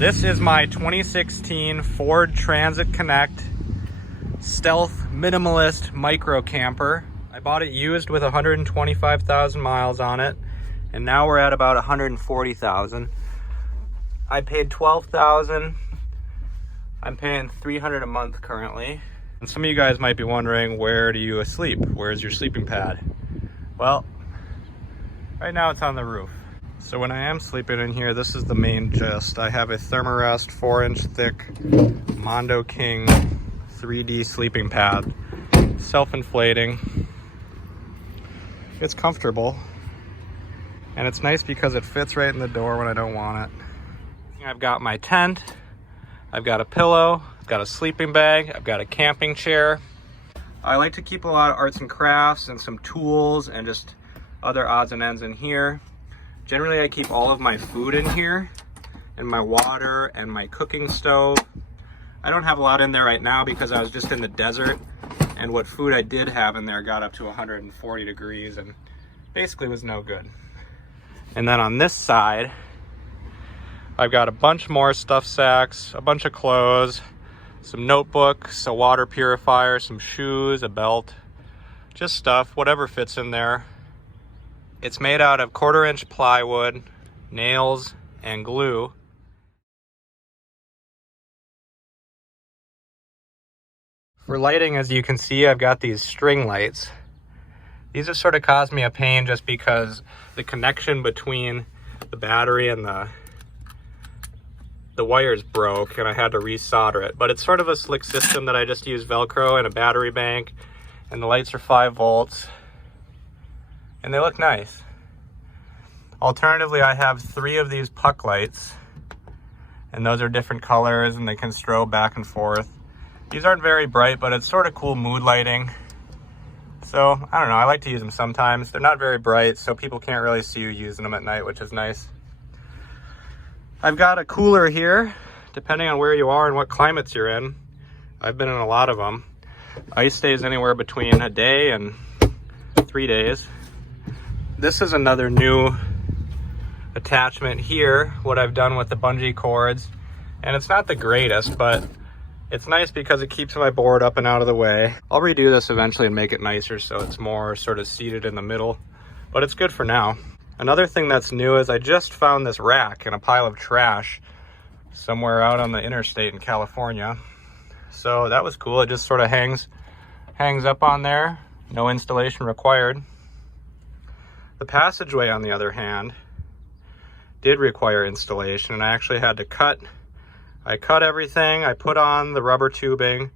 This is my 2016 Ford Transit Connect Stealth Minimalist Micro Camper. I bought it used with 125,000 miles on it, and now we're at about 140,000. I paid $12,000. I'm paying $300 a month currently. And some of you guys might be wondering, where do you sleep? Where's your sleeping pad? Well, right now it's on the roof. So when I am sleeping in here, this is the main gist. I have a Thermarest 4-inch thick Mondo King 3D sleeping pad, self-inflating. It's comfortable, and it's nice because it fits right in the door when I don't want it. I've got my tent, I've got a pillow, I've got a sleeping bag, I've got a camping chair. I like to keep a lot of arts and crafts and some tools and just other odds and ends in here. Generally, I keep all of my food in here, and my water and my cooking stove. I don't have a lot in there right now because I was just in the desert, and what food I did have in there got up to 140 degrees and basically was no good. And then on this side, I've got a bunch more stuff sacks, a bunch of clothes, some notebooks, a water purifier, some shoes, a belt, just stuff, whatever fits in there. It's made out of 1/4-inch plywood, nails, and glue. For lighting, as you can see, I've got these string lights. These have sort of caused me a pain just because the connection between the battery and the wires broke and I had to resolder it. But it's sort of a slick system that I just use Velcro and a battery bank, and the lights are 5 volts. And they look nice. Alternatively, I have 3 of these puck lights, and those are different colors and they can strobe back and forth. These aren't very bright, but it's sort of cool mood lighting. So, I don't know, I like to use them sometimes. They're not very bright, so people can't really see you using them at night, which is nice. I've got a cooler here, depending on where you are and what climates you're in. I've been in a lot of them. Ice stays anywhere between a day and 3 days. This is another new attachment here, what I've done with the bungee cords. And it's not the greatest, but it's nice because it keeps my board up and out of the way. I'll redo this eventually and make it nicer so it's more sort of seated in the middle, but it's good for now. Another thing that's new is I just found this rack in a pile of trash somewhere out on the interstate in California. So that was cool. It just sort of hangs up on there. No installation required. The passageway, on the other hand, did require installation, and I actually had to cut everything. I put on the rubber tubing.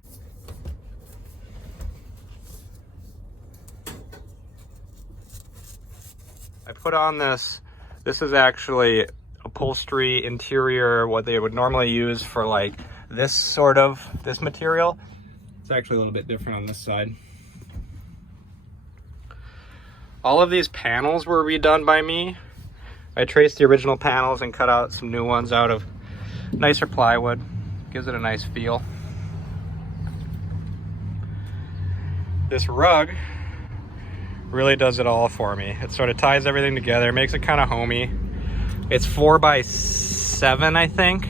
I put on this is actually upholstery interior, what they would normally use for like this material. It's actually a little bit different on this side. All of these panels were redone by me. I traced the original panels and cut out some new ones out of nicer plywood. Gives it a nice feel. This rug really does it all for me. It sort of ties everything together, makes it kind of homey. It's 4x7, I think.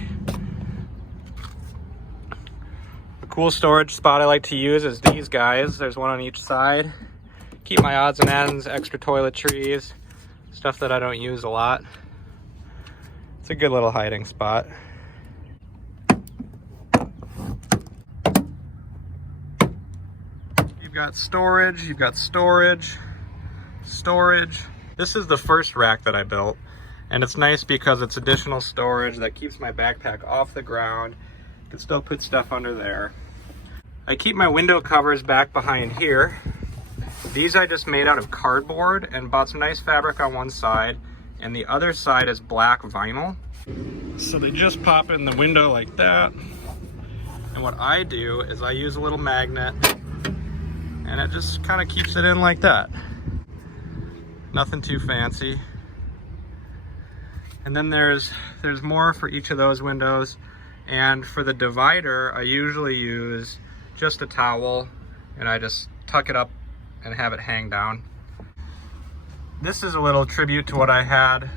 A cool storage spot I like to use is these guys. There's one on each side. Keep my odds and ends, extra toiletries, stuff that I don't use a lot. It's a good little hiding spot. You've got storage, storage. This is the first rack that I built, and it's nice because it's additional storage that keeps my backpack off the ground. I can still put stuff under there. I keep my window covers back behind here. These I just made out of cardboard and bought some nice fabric on one side, and the other side is black vinyl. So they just pop in the window like that. And what I do is I use a little magnet, and it just kind of keeps it in like that. Nothing too fancy. And then there's more for each of those windows. And for the divider, I usually use just a towel, and I just tuck it up and have it hang down. This is a little tribute to what I had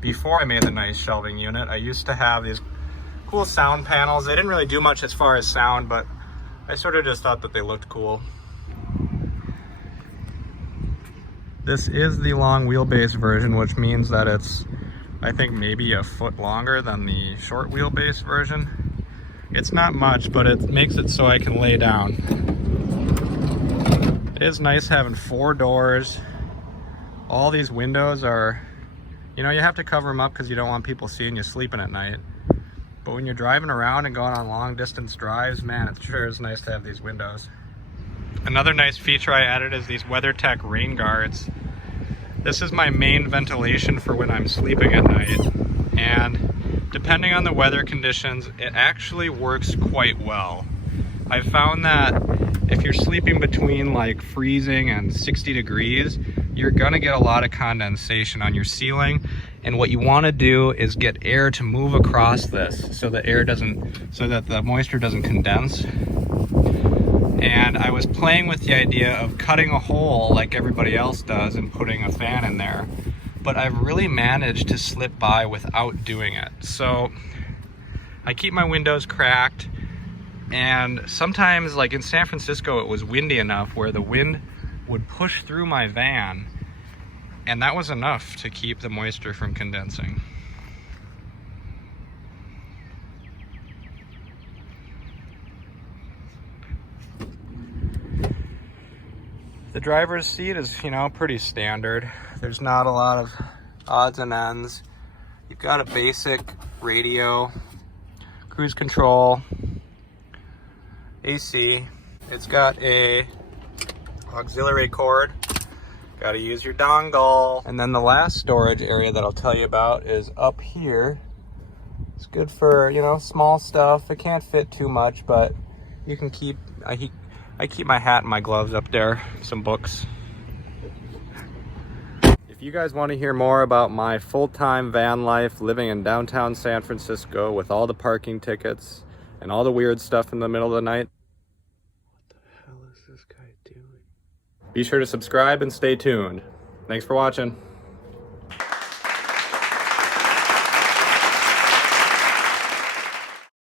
before I made the nice shelving unit. I used to have these cool sound panels. They didn't really do much as far as sound, but I sort of just thought that they looked cool. This is the long wheelbase version, which means that it's, I think, maybe a foot longer than the short wheelbase version. It's not much, but it makes it so I can lay down. It is nice having 4 doors. All these windows are, you know, you have to cover them up because you don't want people seeing you sleeping at night. But when you're driving around and going on long distance drives, man, it sure is nice to have these windows. Another nice feature I added is these WeatherTech rain guards. This is my main ventilation for when I'm sleeping at night. And depending on the weather conditions, it actually works quite well. I've found that if you're sleeping between like freezing and 60 degrees, you're gonna get a lot of condensation on your ceiling. And what you wanna do is get air to move across this so that the moisture doesn't condense. And I was playing with the idea of cutting a hole like everybody else does and putting a fan in there. But I've really managed to slip by without doing it. So I keep my windows cracked, and sometimes, like in San Francisco, it was windy enough where the wind would push through my van, and that was enough to keep the moisture from condensing. The driver's seat is, you know, pretty standard. There's not a lot of odds and ends. You've got a basic radio, cruise control, AC. It's got a auxiliary cord. Got to use your dongle. And then the last storage area that I'll tell you about is up here. It's good for, you know, small stuff. It can't fit too much, but you can keep, I keep my hat and my gloves up there, some books. If you guys want to hear more about my full-time van life living in downtown San Francisco with all the parking tickets and all the weird stuff in the middle of the night, what the hell is this guy doing? Be sure to subscribe and stay tuned. Thanks for watching.